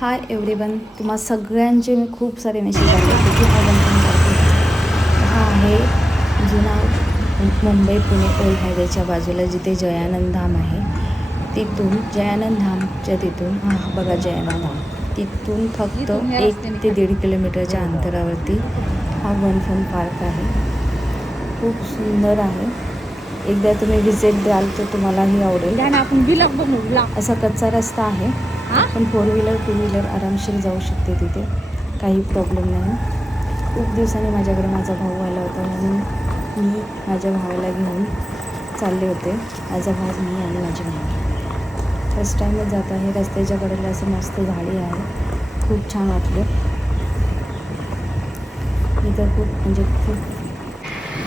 Hi everyone, तुम्हा सगळ्यांचे मी खूप सारे मेसेज आले की हा बनकन करतो. हा आहे जुना मुंबई पुणे ओल्ड हायवेच्या बाजूला जिथे जयानंद धाम आहे. तिथून जयानंद धामच्या तिथून हा बघा जयानंद धाम, तिथून फक्त 1 ते 1.5 किलोमीटरच्या अंतरावरती हा वन फन पार्क आहे. खूप सुंदर आहे. एकदा तुम्ही व्हिजिट द्याल तर तुम्हालाही आवडेल. असा कच्चा रस्ता आहे, पण 4 व्हीलर 2 व्हीलर आरामशीर जाऊ शकते तिथे, काही प्रॉब्लेम नाही. खूप दिवसांनी माझ्याकडे माझा भाऊ आला होता म्हणून मी माझ्या भावाला घेऊन चालले होते. माझा भाऊ, मी आणि माझी मुलगी फर्स्ट टाईमच जात आहे. रस्त्याच्या कडेला असं मस्त झाडी आहे, खूप छान वाटलं. इथं खूप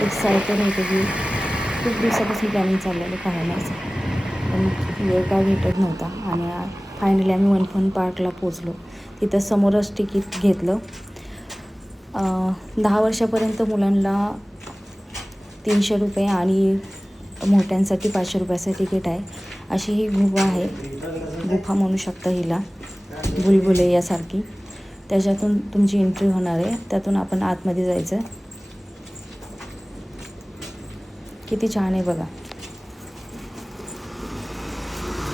एक्सायटेड होते की खूप दिवसापासून प्लॅनिंग चाललेलं पाहण्याचं, पण वेळ काय भेटत नव्हता. आणि फायनली आम्ही वन फन पार्कला पोचलो. तिथं समोरच तिकीट घेतलं. 10 वर्षापर्यंत मुलांना 300 रुपये आणि मोठ्यांसाठी 500 रुपयाचं तिकीट आहे. अशी ही गुहा आहे, गुफा म्हणू शकता हिला, भुलभुलैयासारखी. त्याच्यातून तुमची एंट्री होणार आहे, त्यातून आपण आतमध्ये जायचं. किती छान आहे बघा.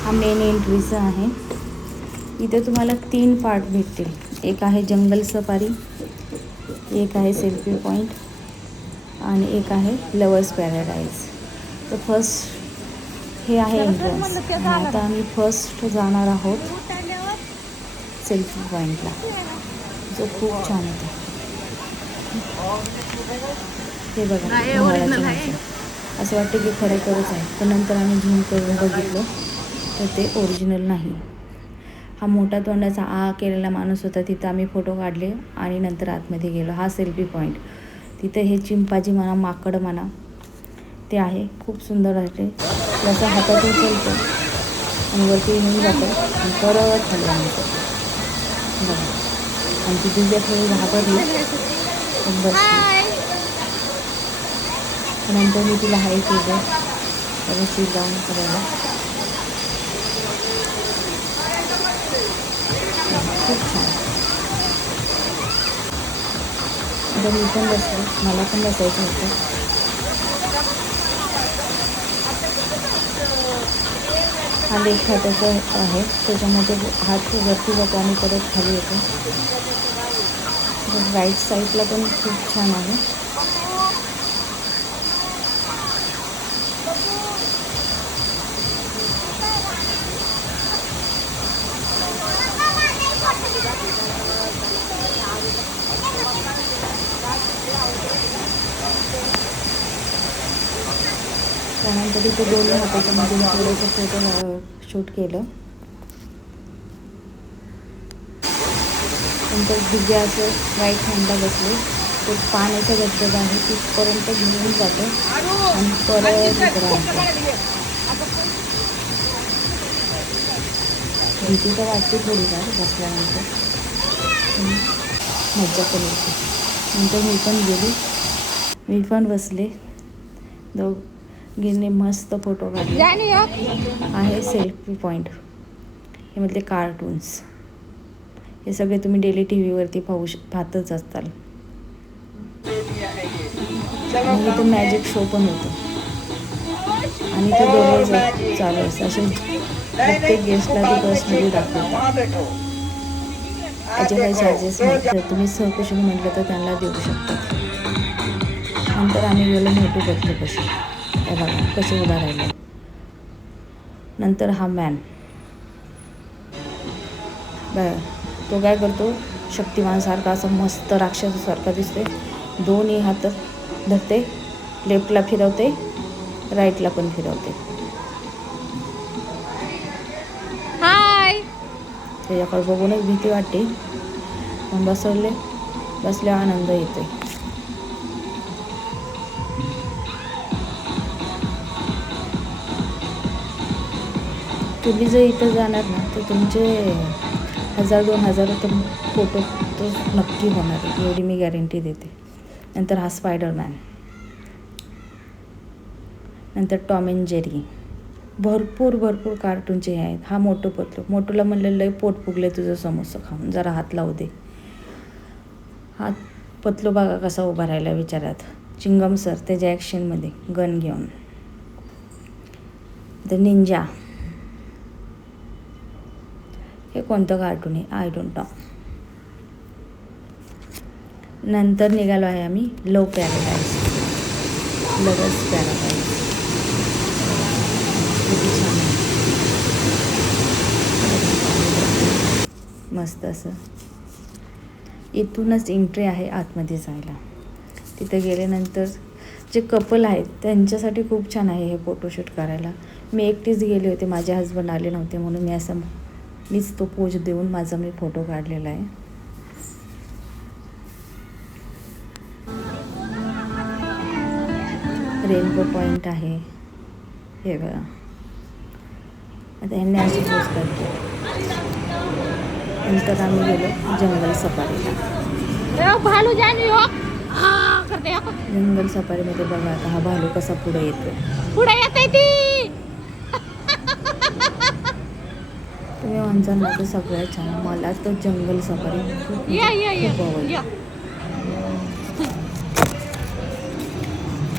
हा मेन एंट्रीचा आहे. इथे तुम्हाला 3 पार्ट भेटतील. एक आहे जंगल सफारी, एक आहे सेल्फी पॉईंट आणि एक आहे लवर्स पॅराडाईज. तर फर्स्ट हे आहे एंट्रन्स. आता आम्ही फर्स्ट जाणार आहोत सेल्फी पॉईंटला, जो खूप छान होता. हे बघा, असं वाटतं की खरोखरच आहे, पण नंतर आम्ही झूम करून बघितलं तर ते ओरिजिनल नाही. हा मोठा तोंडाचा केलेला माणूस होता. तिथं आम्ही फोटो काढले आणि नंतर आतमध्ये गेलो. हा सेल्फी पॉईंट. तिथे हे चिंपाजी म्हणा, माकड म्हणा, ते आहे. खूप सुंदर आहे. जसं हातात उचलतो आणि वरती येऊन जातं आणि परत खाली आणतो बघा. आणि ती दिव्या थोडी घाबरली पण बसली. नंतर मी तिला हाय केलं त्याला सीट डाऊन करायला. खूप छान. आता मी पण बसले, मला पण बसायचं होतं. हा लेख खात्याचा आहे, त्याच्यामध्ये हात वरती जातो आणि परत खाली येतो. राईट साईडला पण खूप छान आहे. त्यानंतर इथे दोन्ही हाताच्या मध्ये थोडंसं फोटो शूट केलं. नंतर दिव्या असं राईट हँडला बसले. तो पाण्याचा धबधबा आहे, तिथपर्यंत घेऊन जातो आणि परत इकडं आणतो. भीती तर वाटते थोडीफार बसल्यानंतर, मज्जा पण येते. नंतर मी पण गेली, मी पण बसले. दोघींनी मस्त फोटो काढले. आहे सेल्फी पॉईंट. हे मधले कार्टून्स हे सगळे तुम्ही डेली टी व्हीवरती पाहतच असताल. आणि इथं मॅजिक शो पण होतो आणि ते दररोज चालू असतं. असे प्रत्येक गेस्टला ते बसमध्ये दाखवतात. याचे काही चार्जेस नाही. जर तुम्ही सहकुशीने म्हटलं तर त्यांना देऊ शकतात. नंतर आम्ही गेलो मोठू बघलो कशी, हे बघा कसे उभा राहिले. नंतर हा मॅन बघा, तो काय करतो, शक्तिमानसारखा असं मस्त राक्षसासारखा दिसते. दोन्ही हात धरते, लेफ्टला फिरवते, राईटला पण फिरवते. हाय. त्याच्याकडे बघूनच भीती वाटते, पण बसल्या आनंद येतोय. तुम्ही जर इथं जाणार ना तर तुमचे 1000-2000 तर फोटो तर नक्की होणार आहे, एवढी मी गॅरंटी देते. नंतर हा स्पायडरमॅन, नंतर टॉम अँड जेरी, भरपूर भरपूर कार्टूनचे हे आहेत. हा मोठं पतलू, मोठूला म्हणलं लय पोट फुगले तुझं समोसा खाऊन, जरा हात लावू दे. हा पतलू बघा कसा उभा राहिला विचारात. चिंगम सर त्याच्या ॲक्शनमध्ये गन घेऊन. द निंजा, हे कोणतं कार्टून आहे आय डोंट नो. नंतर निघालो आहे आम्ही लव पॅराडाईज, लव्हर्स पॅराडाईज. किती छान आहे, मस्त असं. इथूनच एंट्री आहे आतमध्ये जायला. तिथं गेल्यानंतर जे कपल आहेत त्यांच्यासाठी खूप छान आहे हे फोटोशूट करायला. मी एकटीच गेले होते, माझे हजबंड आले नव्हते म्हणून मीच तो पोज देऊन माझा मी फोटो काढलेला आहे. रेनबो पॉईंट आहे हे बघा. आता ह्यांनी अशी पोज करते. नंतर आम्ही गेलो जंगल सफारीला. जंगल सफारीमध्ये बघा आता हा भालू कसा पुढे येतो. तुम्ही म्हणसान ना, तर सगळ्यात छान. मला तर जंगल सफारी खूप आवडली.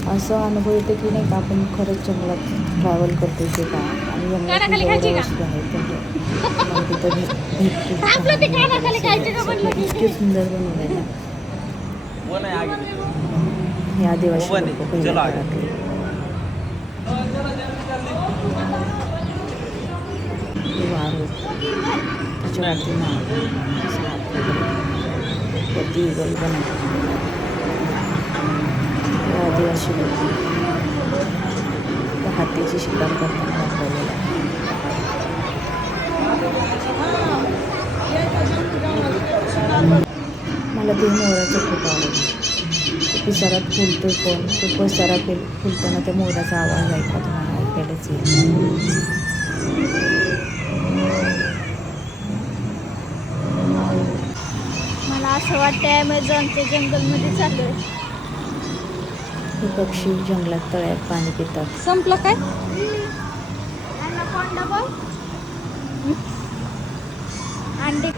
असं अनुभव येते की नाही का आपण खरंच जंगलात ट्रॅव्हल करतो ते का. आणि जंगलात वस्तू आहेत तिथं इतके सुंदर बनवले ना हे आदिवासी लोक पहिल्या काळातले. वारू त्याच्यावरती वरती इगल बनवतात आदिवासी लोक. त्या हातीची शिकार करताना दाखवलेला आहे. मला ते मोराचं खूप आवडलं. तो पिसारात फुलतो पण तो पिसारा फुलताना त्या मोराचा आवाज ऐका तुम्हाला ऐकायलाच येईल. मला असं वाटतं ॲमेझॉनच्या जंगलमध्ये चाललोय. हे पक्षी जंगलात तळ्यात पाणी पितात. संपलं काय? अंडे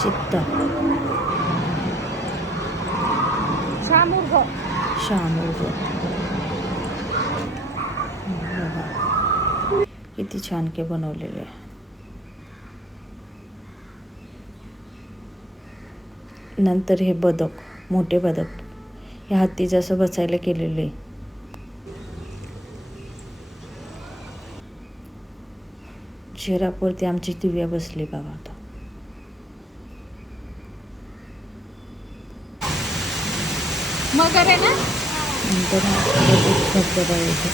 चित्ता, शामुर्ग बघा किती छान के बनवलेले आहे. नंतर हे बदक, मोठे बदक, हे हत्तीचं असं बसायला केलेले. जिराफवरती आमची दिव्या बसली बघा. आता मगर आहे ना. नंतर धबधबा येतो,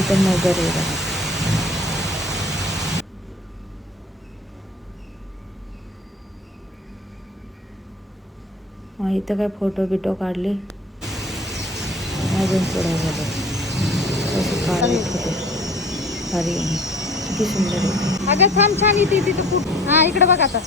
इथं मगर आहे बघा. इथं काय फोटो बिटो काढले. अजून पुढे झालं असं काढ होते भारी. किती सुंदर आहे. अगं थांब, छान येते तिथं खूप. हा इकडे बघ आता.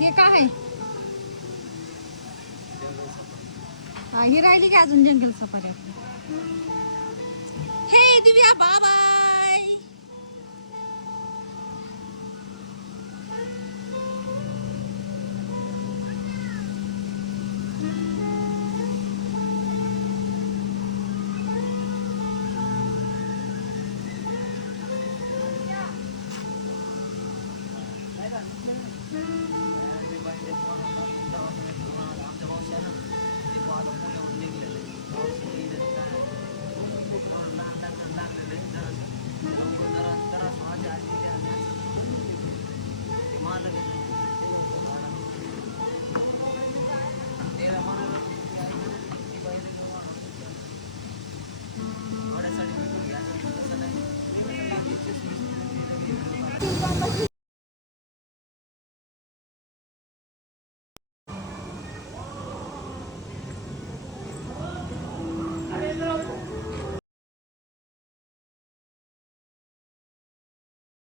हे काय आहे? ही राहिली की अजून जंगल सफारी. हे दिव्या बाय.